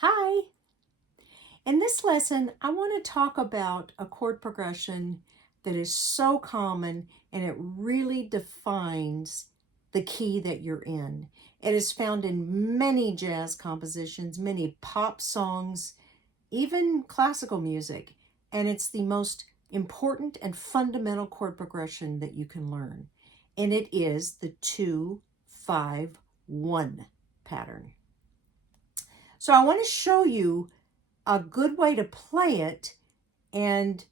Hi! In this lesson, I want to talk about a chord progression that is so common and it really defines the key that you're in. It is found in many jazz compositions, many pop songs, even classical music, and it's the most important and fundamental chord progression that you can learn. And it is the 2-5-1 pattern. So I want to show you a good way to play it and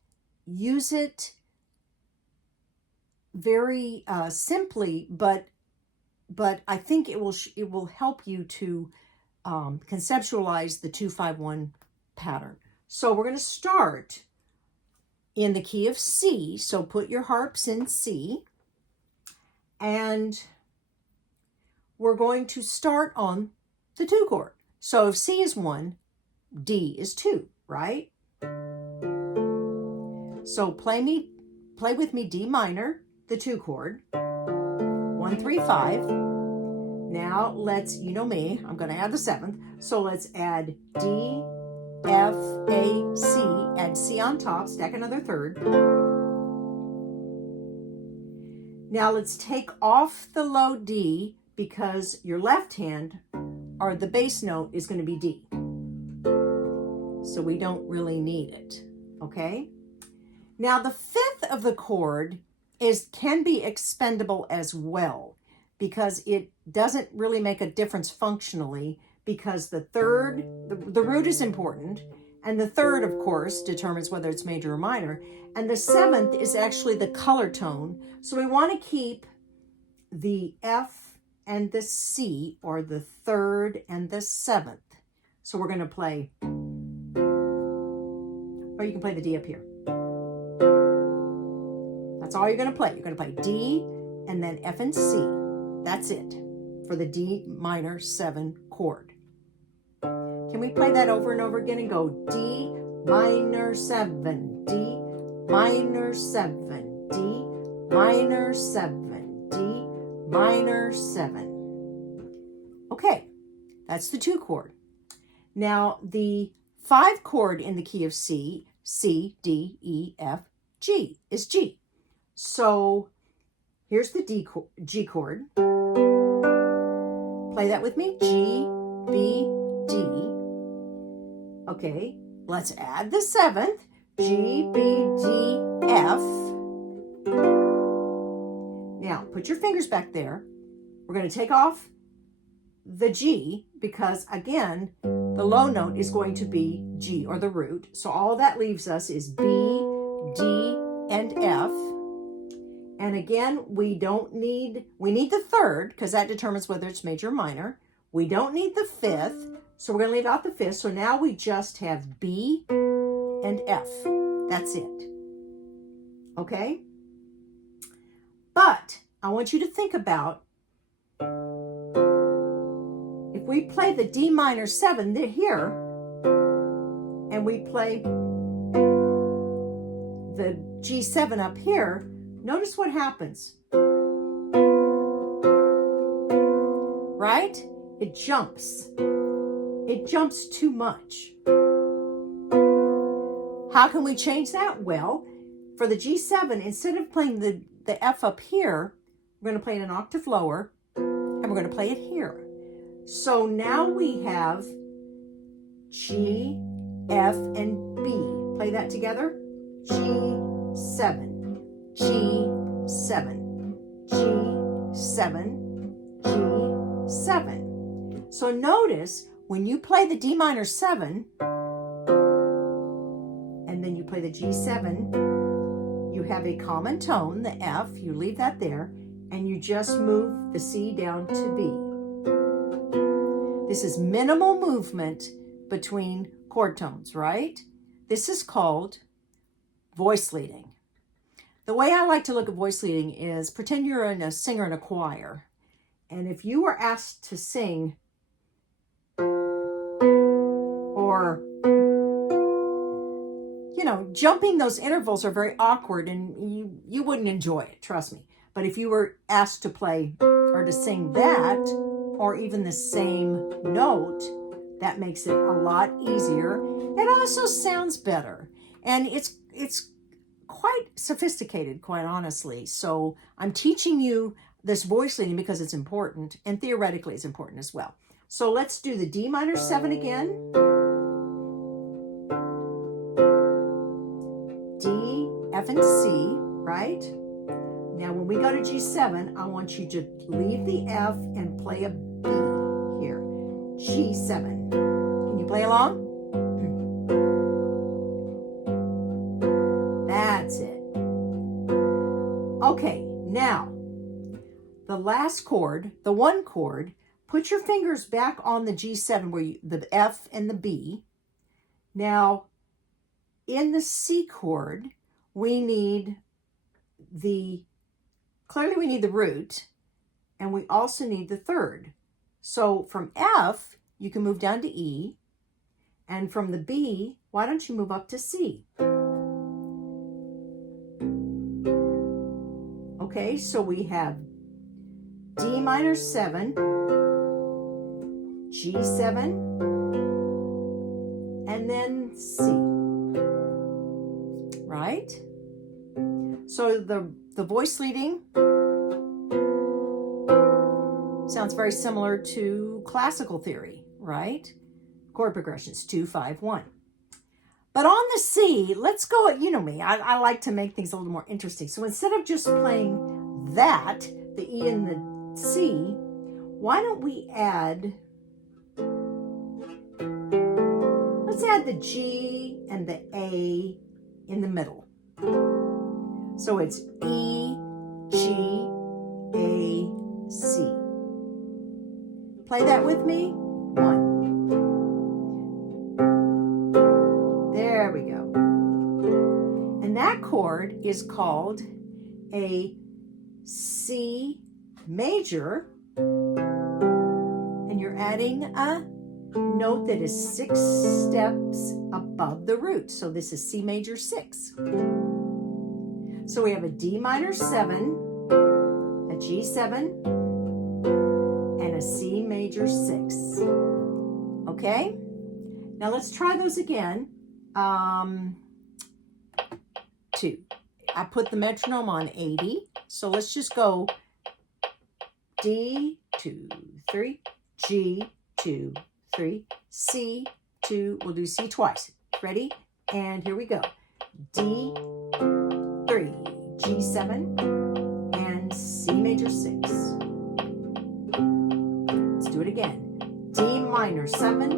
use it very simply, but I think it will help you to conceptualize the 2-5-1 pattern. So we're going to start in the key of C. So put your harps in C, and we're going to start on the 2 chord. So if C is 1, D is 2, right? So play with me D minor, the 2 chord, 1, 3, 5. Now let's, you know me, I'm going to add the 7th. So let's add D, F, A, C, add C on top, stack another 3rd. Now let's take off the low D because your left hand, or the bass note, is going to be D. So we don't really need it, okay? Now the 5th of the chord can be expendable as well because it doesn't really make a difference functionally, because the 3rd, the root is important, and the 3rd, of course, determines whether it's major or minor, and the 7th is actually the color tone. So we want to keep the F and the C, or the 3rd and the 7th. So we're going to play, or you can play the D up here. That's all you're going to play. You're going to play D and then F and C. That's it for the D minor 7 chord. Can we play that over and over again and go D minor 7, D minor 7, D minor 7, D minor 7. Okay, that's the 2 chord. Now the 5 chord in the key of C, C, D, E, F, G, is G. So here's the G chord. Play that with me. G, B, D. Okay, let's add the 7th. G, B, D, F. Now put your fingers back there. We're going to take off the G because, again, the low note is going to be G, or the root. So all that leaves us is B, D, and F. And again, we need the 3rd because that determines whether it's major or minor. We don't need the 5th, so we're going to leave out the 5th. So now we just have B and F. That's it. Okay? But I want you to think about, if we play the D minor 7 here, and we play the G7 up here, notice what happens. Right? It jumps. It jumps too much. How can we change that? Well, for the G7, instead of playing the F up here, we're going to play it an octave lower, and we're going to play it here. So now we have G, F, and B. Play that together. G7. G7, G7, G7. So notice when you play the D minor 7 and then you play the G7, you have a common tone, the F, you leave that there, and you just move the C down to B. This is minimal movement between chord tones, right? This is called voice leading. The way I like to look at voice leading is, pretend you're a singer in a choir. And if you were asked to sing, or, jumping those intervals are very awkward and you wouldn't enjoy it, trust me. But if you were asked to play or to sing that, or even the same note, That makes it a lot easier. It also sounds better. And it's quite sophisticated, quite honestly. So I'm teaching you this voice leading because it's important, and theoretically it's important as well. So let's do the D minor 7 again. D, F, and C, right? Now when we go to G7, I want you to leave the F and play a B here. G7. Can you play along? That's it. Okay, now the last chord, the 1 chord, put your fingers back on the G7 where the F and the B. Now, in the C chord, we need clearly we need the root, and we also need the 3rd. So from F, you can move down to E, and from the B, why don't you move up to C? Okay, so we have D minor 7, G7, and then C, right? So the voice leading sounds very similar to classical theory, right? Chord progressions, 2, 5, 1. But on the C, let's go, you know me, I like to make things a little more interesting. So instead of just playing that, the E and the C, why don't we let's add the G and the A in the middle. So it's E, G, A, C. Play that with me. 1. There we go. And that chord is called a C major, and you're adding a note that is 6 steps above the root. So this is C major 6. So we have a D minor 7, a G7, and a C major 6. Okay? Now let's try those again. 2. I put the metronome on 80. So let's just go D, 2, 3, G, 2, 3, C, 2. We'll do C twice. Ready? And here we go. D, 3, G7, and C major 6. Let's do it again. D minor 7,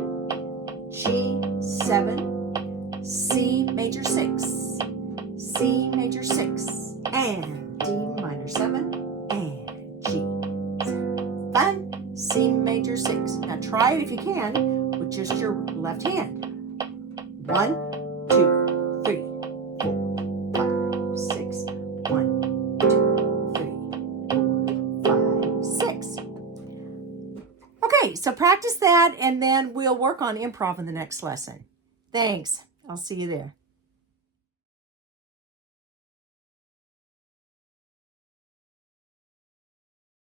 G7, C major 6, C major 6, and D minor 7, and G7, C major 6. Now try it if you can with just your left hand. 1, 2, 3, 4, 5, 6. 1, 2, 3, 4, 5, 6. Okay, so practice that, and then we'll work on improv in the next lesson. Thanks. I'll see you there.